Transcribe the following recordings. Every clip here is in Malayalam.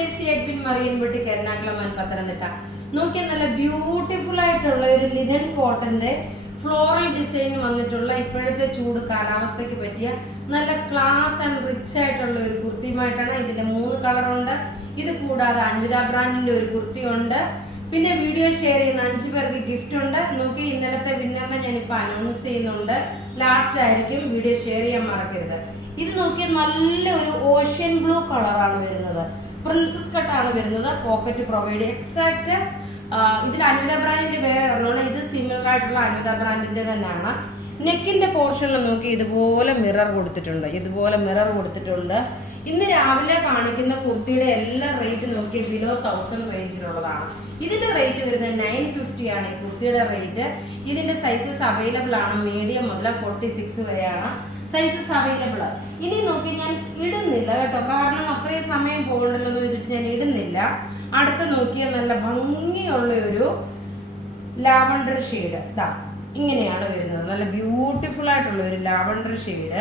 Mercy Edwin Mariyanpatti Ernakulam Pathanamthitta. നോക്കിയാൽ നല്ല ബ്യൂട്ടിഫുൾ ആയിട്ടുള്ള ഒരു ലിനൻ കോട്ടന്റെ ഫ്ലോറൽ ഡിസൈൻ വന്നിട്ടുള്ള ഇപ്പോഴത്തെ ചൂട് കാലാവസ്ഥയ്ക്ക് പറ്റിയ നല്ല ക്ലാസ് ആൻഡ് റിച്ച് ആയിട്ടുള്ള ഒരു കുർത്തിയുമായിട്ടാണ്. ഇതിന്റെ 3 കളറുണ്ട്. ഇത് കൂടാതെ അൻവിത ബ്രാൻഡിന്റെ ഒരു കുർത്തി ഉണ്ട്. പിന്നെ വീഡിയോ ഷെയർ ചെയ്യുന്ന 5 പേർക്ക് ഗിഫ്റ്റ് ഉണ്ട്. നോക്കി ഇന്നലത്തെ വിന്നറിനെ ഞാനിപ്പോൾ അനൗൺസ് ചെയ്യുന്നുണ്ട്. ലാസ്റ്റ് ആയിരിക്കും. വീഡിയോ ഷെയർ ചെയ്യാൻ മറക്കരുത്. ഇത് നോക്കിയാൽ നല്ല ഒരു ഓഷ്യൻ ബ്ലൂ കളറാണ് വരുന്നത്. പ്രിൻസസ് കട്ടാണ് വരുന്നത്. പോക്കറ്റ് പ്രൊവൈഡ് എക്സാക്ട് ഇതിൽ അൻവിത ബ്രാൻഡിന്റെ വേറെ ഒരെണ്ണമാണ്. ഇത് സിമിലർ ആയിട്ടുള്ള അൻവിത ബ്രാൻഡിന്റെ തന്നെയാണ്. നെക്കിന്റെ പോർഷനിൽ നോക്കി ഇതുപോലെ മിറർ കൊടുത്തിട്ടുണ്ട്. ഇന്ന് രാവിലെ കാണിക്കുന്ന കുർത്തിയുടെ എല്ലാ റേറ്റ് നോക്കി ബിലോ 1000 റേഞ്ചിലുള്ളതാണ്. ഇതിന്റെ റേറ്റ് വരുന്നത് 950 ആണ് ഈ കുർത്തിയുടെ റേറ്റ്. ഇതിന്റെ സൈസസ് അവൈലബിൾ ആണ്. മീഡിയം മുതൽ 46 വരെയാണ് സൈസസ് അവൈലബിൾ. ഇനി നോക്കി ഞാൻ ഇടുന്നില്ല കേട്ടോ, കാരണം അത്രയും സമയം പോകണ്ടല്ലോ എന്ന് വെച്ചിട്ട് ഞാൻ ഇടുന്നില്ല. അടുത്ത നോക്കിയാൽ നല്ല ഭംഗിയുള്ള ഒരു ലാവണ്ടർ ഷെയ്ഡ് ഇങ്ങനെയാണ് വരുന്നത്. നല്ല ബ്യൂട്ടിഫുൾ ആയിട്ടുള്ള ഒരു ലാവണ്ടർ ഷെയ്ഡ്.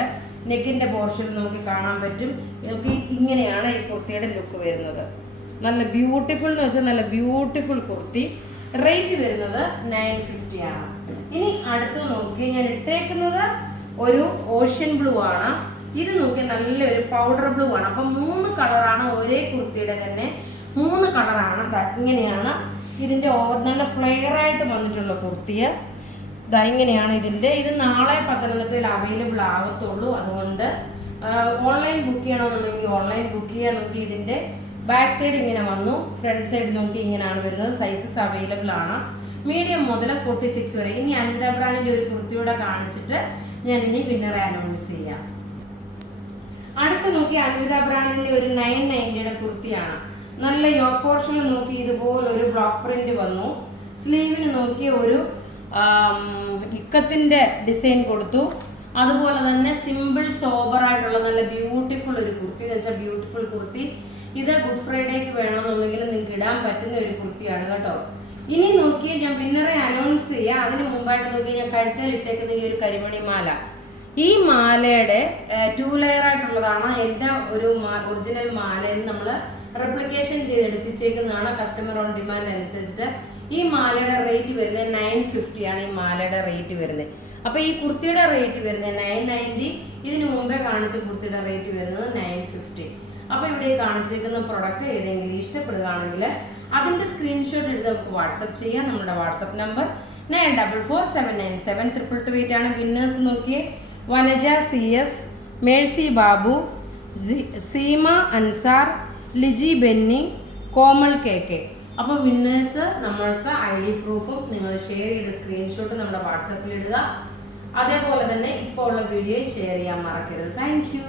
നെക്കിന്റെ പോർഷൻ നോക്കി കാണാൻ പറ്റും. നോക്കി ഇങ്ങനെയാണ് ഈ കുർത്തിയുടെ ലുക്ക് വരുന്നത്. നല്ല ബ്യൂട്ടിഫുൾ എന്ന് വെച്ചാൽ നല്ല ബ്യൂട്ടിഫുൾ കുർത്തി. റേറ്റ് വരുന്നത് 950 ആണ്. ഇനി അടുത്ത് നോക്കി ഞാൻ ഇട്ടേക്കുന്നത് ഒരു ഓഷ്യൻ ബ്ലൂ ആണ്. ഇത് നോക്കി നല്ലൊരു പൗഡർ ബ്ലൂ ആണ്. അപ്പം 3 കളറാണ് ഒരേ കുർത്തിയുടെ തന്നെ 3 കളറാണ്. ഇങ്ങനെയാണ് ഇതിന്റെ നല്ല ഫ്ലെയർ ആയിട്ട് വന്നിട്ടുള്ള കുർത്തിയ. ഇങ്ങനെയാണ് ഇതിന്റെ. ഇത് നാളെ പത്തനംതിട്ടയിൽ അവൈലബിൾ ആകത്തുള്ളൂ. അതുകൊണ്ട് ഓൺലൈൻ ബുക്ക് ചെയ്യണമെന്നുണ്ടെങ്കിൽ ഓൺലൈൻ ബുക്ക് ചെയ്യാൻ. നോക്കി ഇതിന്റെ ബാക്ക് സൈഡ് ഇങ്ങനെ വന്നു. ഫ്രണ്ട് സൈഡ് നോക്കി ഇങ്ങനെയാണ് വരുന്നത്. സൈസസ് അവൈലബിൾ ആണ്. മീഡിയം മുതൽ 46 വരെ. ഇനി അൻവിത ബ്രാൻഡിന്റെ ഒരു കുർത്തിയോടെ കാണിച്ചിട്ട് ഞാൻ ഇനി വിന്നറെ അനൗൺസ് ചെയ്യാം. അടുത്ത് നോക്കി അൻവിത ബ്രാൻഡിന്റെ ഒരു 990യുടെ കുർത്തിയാണ്. നല്ല യോക്ക് പോർഷനിൽ നോക്കി ഇതുപോലെ ഒരു ബ്ലോക്ക് പ്രിന്റ് വന്നു. സ്ലീവിന് നോക്കി ഒരു ഇക്കത്തിന്റെ ഡിസൈൻ കൊടുത്തു. അതുപോലെ തന്നെ സിമ്പിൾ സോബർ ആയിട്ടുള്ള നല്ല ബ്യൂട്ടിഫുൾ ഒരു കുർത്തി എന്ന് വെച്ചാൽ ബ്യൂട്ടിഫുൾ കുർത്തി. ഇത് ഗുഡ് ഫ്രൈഡേക്ക് വേണമെന്നുണ്ടെങ്കിൽ നിങ്ങൾക്ക് ഇടാൻ പറ്റുന്ന ഒരു കുർത്തിയാണ് കേട്ടോ. ഇനി നോക്കി ഞാൻ വിന്നറെ അനൗൺസ് ചെയ്യാം. അതിന് മുമ്പായിട്ട് നോക്കി ഞാൻ കഴുത്തിൽ ഇട്ടേക്കുന്ന ഈ ഒരു കരിമണി മാല. ഈ മാലയുടെ 2 ലെയർ ആയിട്ടുള്ളതാണ്. എൻ്റെ ഒരു ഒറിജിനൽ മാലയിൽ നമ്മൾ റെപ്ലിക്കേഷൻ ചെയ്തെടുപ്പിച്ചേക്കുന്നതാണ് കസ്റ്റമർ ഓൺ ഡിമാൻഡ് അനുസരിച്ചിട്ട്. ഈ മാലയുടെ റേറ്റ് വരുന്നത് 950 ആണ്. ഈ മാലയുടെ റേറ്റ് വരുന്നത്. അപ്പോൾ ഈ കുർത്തിയുടെ റേറ്റ് വരുന്നത് 990. ഇതിന് മുമ്പേ കാണിച്ച കുർത്തിയുടെ റേറ്റ് വരുന്നത് 950. അപ്പോൾ ഇവിടെ കാണിച്ചിരിക്കുന്ന പ്രൊഡക്റ്റ് ഏതെങ്കിലും ഇഷ്ടപ്പെടുകയാണെങ്കിൽ അതിൻ്റെ സ്ക്രീൻഷോട്ട് എടുത്ത് നമുക്ക് വാട്സപ്പ് ചെയ്യാം. നമ്മുടെ വാട്സപ്പ് നമ്പർ 9447972228 ആണ്. വിന്നേഴ്സ് നോക്കിയേ: Vanaja CS, Mercy Babu, Seema Ansar, Liji Benny, Komal KK. അപ്പോൾ വിന്നേഴ്സ് നമ്മൾക്ക് ID പ്രൂഫും നിങ്ങൾ ഷെയർ ചെയ്ത സ്ക്രീൻഷോട്ട് നമ്മുടെ വാട്സപ്പിൽ ഇടുക. അതേപോലെ തന്നെ ഇപ്പോൾ ഉള്ള വീഡിയോ ഷെയർ ചെയ്യാൻ മറക്കരുത്. Thank you.